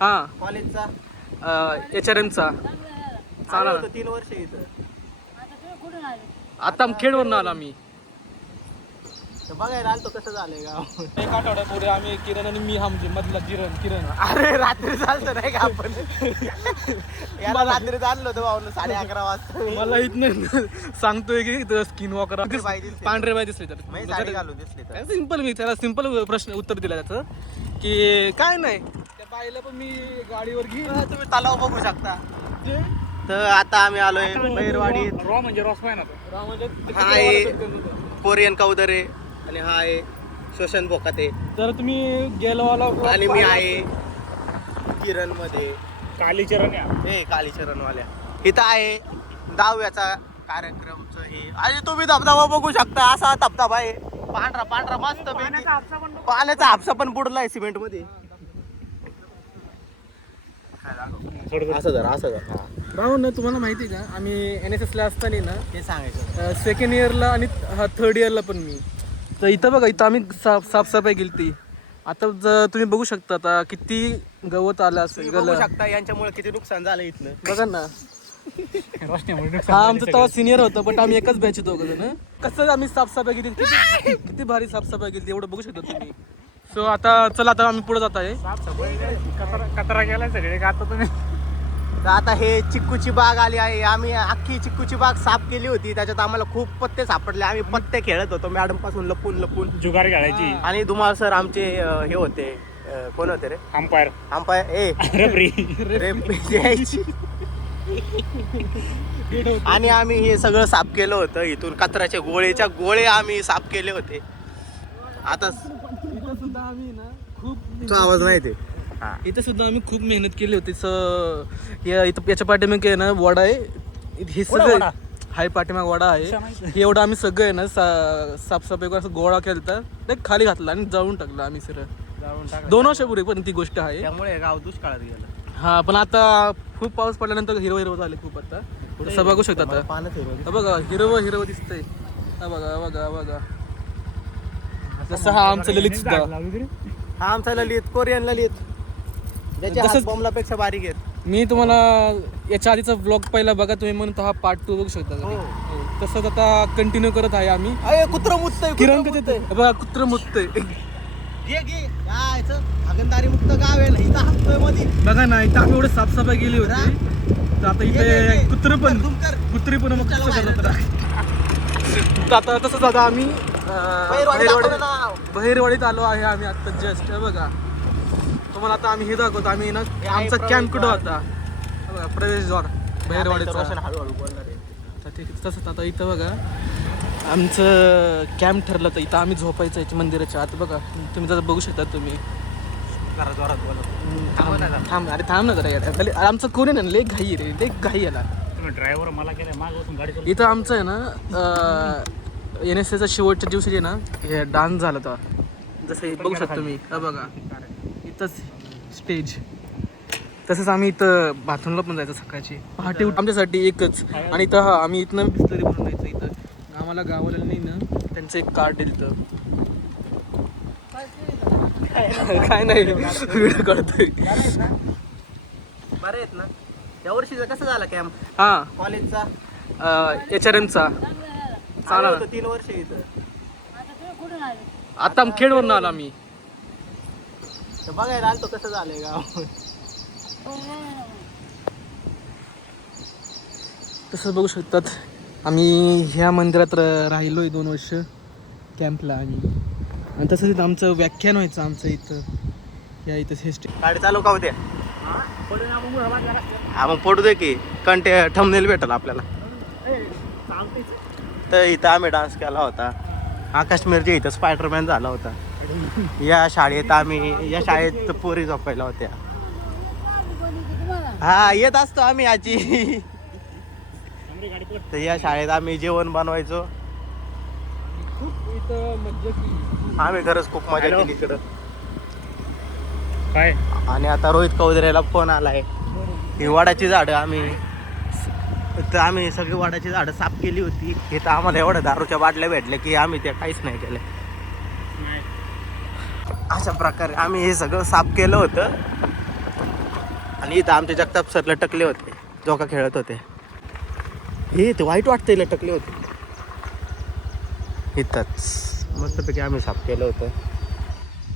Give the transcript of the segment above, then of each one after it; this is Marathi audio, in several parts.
हा कॉलेजचा HRM चा चालू होतं 3 वर्ष इथं. आता खेडवरून आलो आम्ही. तर बघायला आलतो कसं झालंय गाव. एक आठवड्यापूर्वी आम्ही किरण आणि मी म्हणजे मधला किरण अरे रात्री चालतो नाही का आपण. याला रात्री चाललो होतो भाऊ 11:30 वाजता. मला इथनं सांगतोय की इथं स्किन वॉकर बाई दिसली. पांढरे बाई दिसले मी साडी घालून दिसली तर. सिंपल मी त्याला सिंपल प्रश्न उत्तर दिला त्याचं की काय नाही त्या बाईला पण मी गाडीवर घेईन. तुम्ही तलाव बघू शकता. तर आता आम्ही आलोय बैरवाडीत. रॉ म्हणजे रॉस पाय ना हा आहे कोरियन कौदरे आणि हा आहे शोषण बोकाते. तर तुम्ही गेलोवाला आणि मी आहे किरण मध्ये कालीचरण हे कालीचरणवाल्या. इथं आहे 10व्याचा कार्यक्रमचं हे. आणि तुम्ही धबधबा बघू शकता. असा धबधबा आहे पांढरा पांढरा मस्त पाण्याचा हापसा पण बुडलाय सिमेंट मध्ये. असं जर भाऊ ना तुम्हाला माहिती आहे का आम्ही NSS ला असताना ना हे सांगायचं सेकंड इयरला आणि थर्ड इयरला पण मी तर इथं बघा इथं आम्ही साफसफाई केली ती. आता तुम्ही बघू शकता आता किती गवत आलं असेल. बघू शकता यांच्यामुळे किती नुकसान झालं इथलं. बघा ना हा आमचं तेव्हा सिनियर होतं बट आम्ही एकच बॅच होतो ना. कसं आम्ही साफसफाई केली किती भारी साफसफाई केली एवढं बघू शकता तुम्ही. सो आता चला आता आम्ही पुढे जात आहे. कचरा केलाय सगळे का आता तुम्ही. तर आता हे चिक्कूची बाग आली आहे. आम्ही अख्खी चिक्कूची बाग साफ केली होती. त्याच्यात आम्हाला खूप पत्ते सापडले. आम्ही पत्ते खेळत होतो मॅडम पासून लपून जुगार खेळायची. आणि धुमाळ सर आमचे हे होते कोण होते रे अंपायर आणि आम्ही हे सगळं साफ केलं होतं. इथून कचऱ्याचे गोळे आम्ही साफ केले होते. आता सुद्धा आम्ही ना खूप आवाज नाही ते. इथं सुद्धा आम्ही खूप मेहनत केली होती. इथं याच्या पाठीमागे आहे ना वडा आहे. हे सगळं हाय पाठीमाग वडा आहे. हे एवढं आम्ही सगळं आहे ना साफसफाई असं गोळा केला ते खाली घातला आणि जाळून टाकला आम्ही सर 2 वर्षापूर्वी पण ती गोष्ट आहे. त्यामुळे गाव दुष्काळात गेलं. हा पण आता खूप पाऊस पडल्यानंतर हिरवं झाले खूप. आता तसं बघू शकता आता बघा हिरवं दिसतंय. बघा जसं हा आमचं ललित सुद्धा. हा आमचा ललित कोरियन ललित ज्याच्या हात बॉम्बलापेक्षा बारीक आहेत. मी तुम्हाला याच्या आधीचा ब्लॉग पहिला बघा तुम्ही म्हणून हा पार्ट 2 बघू शकता. तसंच आता कंटिन्यू करत आहे आम्ही. कुत्र मुतय किरण बघा कुत्र मुतय. हागणदारी मुक्त गाव आहे ना इथं हातोय मध्ये. बघा ना इथं आम्ही एवढे साफसफाई केली होती. तर आता इथे कुत्री पण मुक्त करतात. आता तसंच आता आम्ही बहिरवाडीत आलो आहे आम्ही आता जस्ट. बघा तुम्हाला आता आम्ही हे दाखवतो. आम्ही ना आमचा कॅम्प कुठं होता बघा प्रवेशद्वार बहिरवाडीचा. हळूहळू बोलणार आहे. ठीक आहे तसंच आता इथं बघा आमचं कॅम्प ठरलं तर इथं आम्ही झोपायचं याच्या मंदिराच्या आत. बघा तुम्ही जर बघू शकता तुम्ही. थांब ना जरा. आमचं कोणी ना लय घाई याला ड्रायव्हर मला केलं माग बसून गाडी. इथं आमचं आहे ना NSSचा शेवटच्या दिवशी ना हे डान्स झाला होता. जसं बघू शकता तुम्ही. बघा इथंच स्टेज. तसंच आम्ही इथं बाथरूमला पण जायचं सकाळची पहाटे आमच्यासाठी एकच. आणि इथं आम्ही इथनं बिस्लरी भरून जायचं. इथं आम्हाला गावाला नाही ना त्यांचं एक कार्ड दिलं काय नाही व्हिडिओ काढतोय. बरं आहेत ना या वर्षीचा कसं झाला कॅम्प. हा कॉलेजचा HRM चा चालू होतं 3 वर्ष इथं. आता खेडवरून आलो आम्ही. तर बघायला आलतो कसं झालंय गाव. तसं बघू शकतात आम्ही ह्या मंदिरात राहिलोय 2 वर्ष कॅम्पला. आणि तसंच आमचं व्याख्यान व्हायचं आमचं इथं हे गाडी चालू का होत्या. हा मग पडू दे की थंबनेल भेटल आपल्याला. तर इथं आम्ही डान्स केला होता. आकाश मिरजे इथं स्पायडरमॅन झाला होता. या शाळेत पोरी झोपायला होत्या. हा येत असतो आम्ही आजी. तर या शाळेत आम्ही जेवण बनवायचो. खूप इथं मज्जा केली आम्ही खरंच खूप मजा केली इकडं. काय. आणि आता रोहित कौदरेला फोन आलाय. ही वडाची झाडं आम्ही सगळी वडाची झाडं साफ केली होती. हे तर आम्हाला एवढ्या दारूच्या बाटल्या भेटल्या की आम्ही ते काहीच नाही केलं. अशा प्रकारे आम्ही हे सगळं साफ केलं होतं. आणि इथं आमचे जगताप सर लटकले होते, जोका खेळत होते. हे ते वाईट वाटतंय, लटकले होते इथंच. मस्तपैकी आम्ही साफ केलं होतं.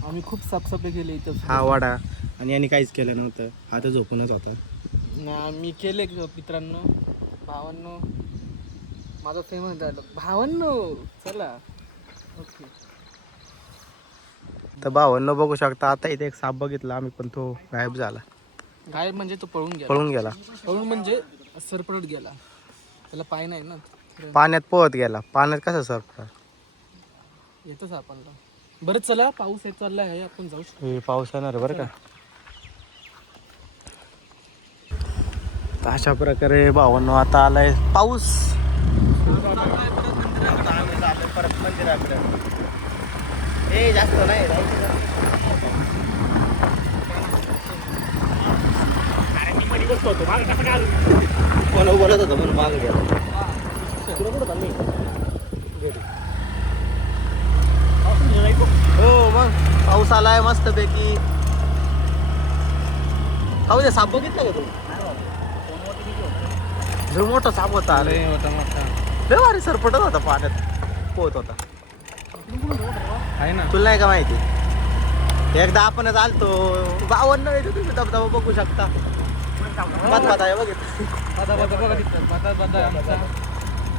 आम्ही खूप साफसफाई केली इथं. हा वाडा आणि यांनी काहीच केलं नव्हतं, हा तर झोपूनच होता. मी केले मित्रांनो, भावांनो, माझा फेमस डायलॉग भावांनो चला. ओके. तर भावांनो बघू शकता, आता इथे एक साप बघितला आम्ही, पण तो गायब झाला. गायब म्हणजे तो पळून गेला. पळून म्हणजे सरपळत गेला, त्याला पाय नाही ना. पाण्यात पोहत गेला. पाण्यात कसं सर येतोच आपणला. बरं चला, पाऊस येत चालला आहे, आपण जाऊ शकतो. हे पाऊस येणार बरं का. तर अशा प्रकारे भावांनो आता आलाय पाऊस. परत मंदिराकडे. हे जास्त नाही कोण बोलत होतं म्हणून माग गेला. हो मग पाऊस आलाय मस्त पैकी. खाऊ दे. साप बघितलं का तू? लय मोठा साप होता. अरे लय भारी सरपटत होता, पाण्यात पोहत होता. आहे ना, तुला नाही का माहिती? एकदा आपणच आलतो 52 येतो, तुम्ही धबधबा बघू शकता. बदबदा आहे बघितलं.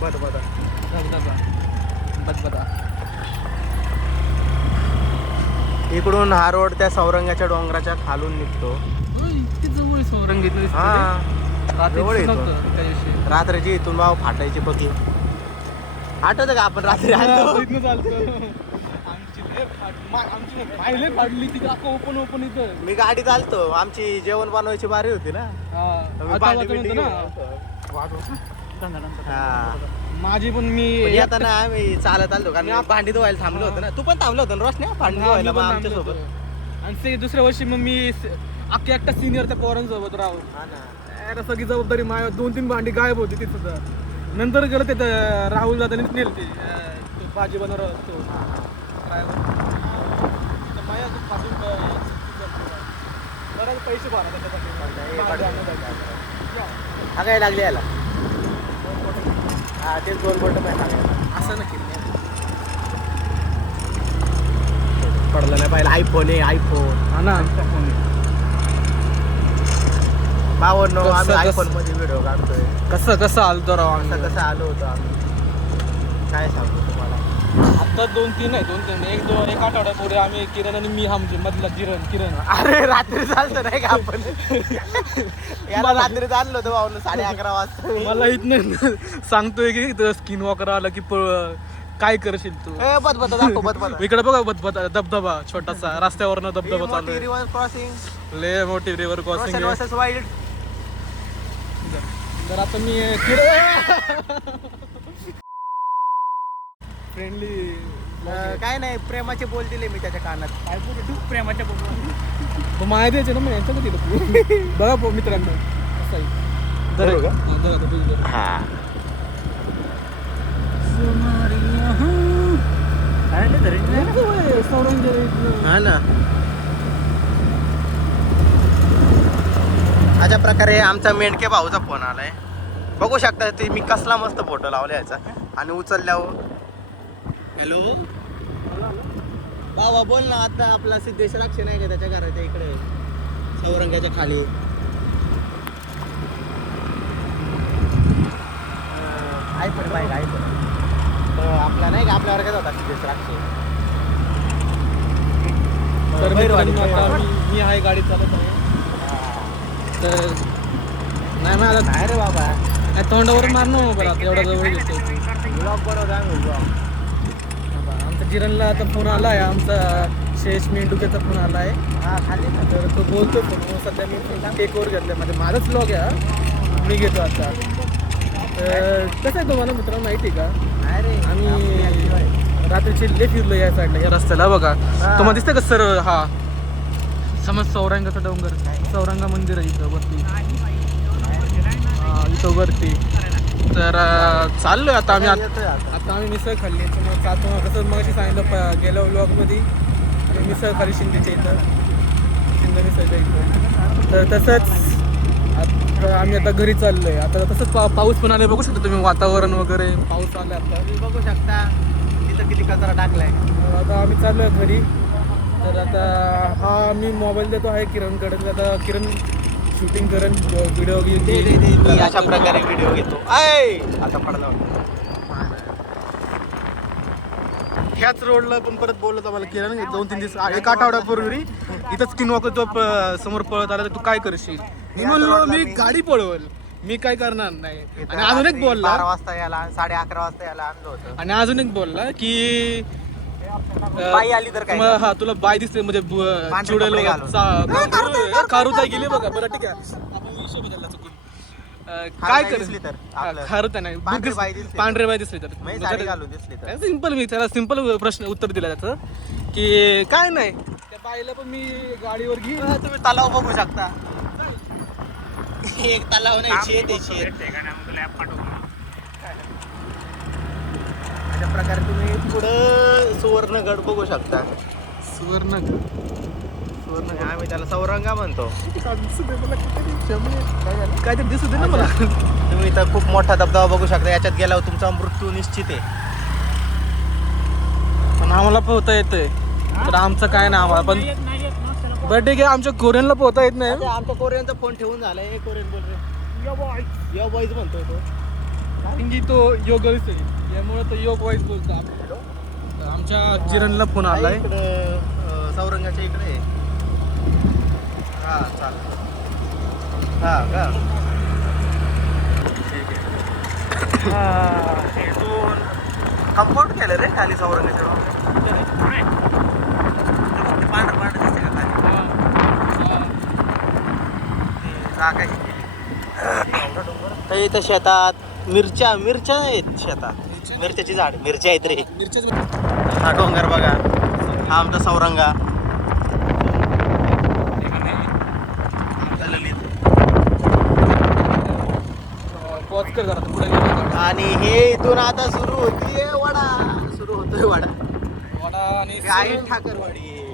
बदबदा. इकडून हा रोड त्या सौरंगाच्या डोंगराच्या खालून निघतो. इतकी जवळ सौरंग हा जवळ येतो. रात्रीची इथून भाव फाटायची बघी. आठवतं का आपण रात्री आलो? ओपन इथं मी गाडीत आलतो, आमची जेवण बनवायची बारी होती ना. माझी पण मी आता ना आम्ही चालत आलो, कारण भांडी धुवायला थांबलो होतो ना. तू पण थांबलो होतो ना रोशनी भांडी धुवायला आमच्या सोबत. आणि दुसऱ्या वर्षी मग मी अख्ख्या एकटा सिनियर त्या पोरांसोबत राहून सगळी जबाबदारी माझ्या 2-3 भांडी गायब होती ती सुद्धा. नंतर गेलं ते राहुल दादानीच नेल ते भाजी बनवणार असतो. पैसे काय लागले याला. हा तेच 2 बोट असं नक्की पडलं नाही पाहिजे. आयफोन आहे, आयफोन. हा ना. बावन्न आम्ही आयफोन मध्ये व्हिडिओ काढतोय. कसं आलतो राव आम्ही. कसं आलो होतो आम्ही, काय सांगतो तुम्हाला. आता 2-3 आहे, 2-3 एक आठवड्यापूर्वी आम्ही किरण आणि मी म्हणजे मधला किरण. अरे रात्री चालतं नाही का आपण? याला रात्री चाललो होतो भाऊ 11:30 वाजता. मला इथनं सांगतोय की स्किन वॉकर आला की काय करशील तू. बदबदा दाखव, बदबदा. इकडे बघा बदबदा धबधबा, छोटासा रस्त्यावरनं धबधबा चालू आहे. रिव्हर क्रॉसिंग, लय मोठी रिव्हर क्रॉसिंग वर्सेस वाईल्ड. जर आता मी फ्रेंडली काय नाही, प्रेमाचे बोल दिले मी त्याच्या कानात. काय बोलतो प्रेमाच्या बोल माहिती द्यायचे ना, मग यांचं का दिलं बघा मित्रांनो. असं आहे. हा हा ना. अशा प्रकारे आमचा मेंढके भाऊचा फोन आलाय. बघू शकता ते मी कसला मस्त फोटो लावला याचा. आणि उचलल्यावर हॅलो बाबा बोल ना. आता आपला सिद्धेश्वर अक्षय नाही का त्याच्या घराच्या इकडे सौरंगाच्या खाली. आयफोन बाईक आयफोन आपला नाही का, आपल्या वर्गात होता सिद्धेश्वर अक्षय. तर मी आहे गाडी चालत आहे. तर नाही मला नाही रे बाबा, नाही तोंडावर मारणं बरं. आता एवढा जवळ येतो ब्लॉग बनवता आमच्या जिरणला आता फोन आला आहे. आमचा शेष मेंढुकेचा फोन आला आहे. हा खाली. तर तो बोलतो फोन. सध्या मी टेकवर घेतलं, म्हणजे माझाच ब्लॉग आहे, मी घेतो आता. तर कसं आहे तुम्हाला मित्रांनो माहिती आहे का, आम्ही रात्रीची लय फिरलो या साईडला, या रस्त्याला बघा. तुम्हाला दिसतं का सर? हा समज सौरंगाचा डोंगर, सौरंगा मंदिर आहे इथं वरती. इथं वरती. तर चाललोय आता आम्ही. आता आम्ही मिसळ खाल्ली. त्याच्यामुळे कसं मग सांगितलं गेल्या व्लॉगमध्ये, मिसळ खाली शिंदेच्या इथं, शिंदे मिसळच्या इथं. तर तसंच आता आम्ही आता घरी चाललोय. आता तसंच पाऊस पण आले, बघू शकता तुम्ही वातावरण वगैरे. पाऊस आला आता. तुम्ही बघू शकता तिथं किती कचरा टाकलाय. आता आम्ही चाललोय घरी. तर आता हा मी मोबाईल देतो आहे किरणकडे. तर आता किरण शूटिंग करेन, व्हिडिओ मी अशा प्रकारे व्हिडिओ घेतो. आता पडला वाटतं. ह्याच रोडला पण परत बोलत आम्हाला किरण 2-3 दिवस, एक आठवड्यापूर्वी इथंच किनवा तो समोर पळत आला. तर तू काय करशील? मी म्हणलो मी गाडी पळवल, मी काय करणार नाही. आणि अजून एक बोलला 12 वाजता याला 11:30 वाजता याला आणलं होतं. आणि अजून एक बोलला की बाई आली तर काय हा तुला बाय दिसते म्हणजे चुडेल कपडे घालून. खारुताई गेली बघा. बरं ठीक आहे, आपण विषय बदलला चुकून. काय खारुताई कर दिसली तर आपलं. खारुताई नाही, पांढरी बाई दिसली. पांढरे बाई दिसली मी साडी घालून दिसली तर. सिंपल, मी त्याला सिंपल प्रश्न उत्तर दिला त्याचं की काय नाही, त्या बाईला पण मी गाडीवर घेईन. तुम्ही तलाव बघू शकता. एक तलाव नाही, शेत आहे शेत. अशा प्रकारे तुम्ही पुढं सुवर्णगड बघू शकता. सुवर्ण आम्ही त्याला सौरंगा म्हणतो. काय ते दिसू दे ना मला. तुम्ही इथं खूप मोठा धबधबा बघू शकता. याच्यात गेल्यावर तुमचा मृत्यू निश्चित आहे. पण आम्हाला पोहता येतंय, तर आमचं काय नाही आम्हाला. पण बरं ठीक आहे, आमच्या कोरियनला पोहता येत नाही. आता आमच्या कोरियनचा फोन ठेवून झालाय. कोरियन बोल रे, या बॉईज म्हणतोय तो. कारण की तो योग यामुळे तो योग वाईज बोलतो. तर आमच्या किरणला फोन आलाय. इकडं सौरंगाच्या इकडे आहे. हा चाल. हा का इथून कंपाऊंड केलं रे खाली सौरंगाच्या. पांढरं पांढरं दिसते का खाली? तर इथं शेतात मिरच्या आहेत. शेतात मिरच्याची झाड, मिरच्या आहेत रे. हा डोंगर बघा, हा आमचा सौरंगा. पॉज कर जरा, पुढे आणि हे इथून आता सुरू होतीये वडा. सुरू होतोय वडा. वडा आणि गाई ठाकरवाडी.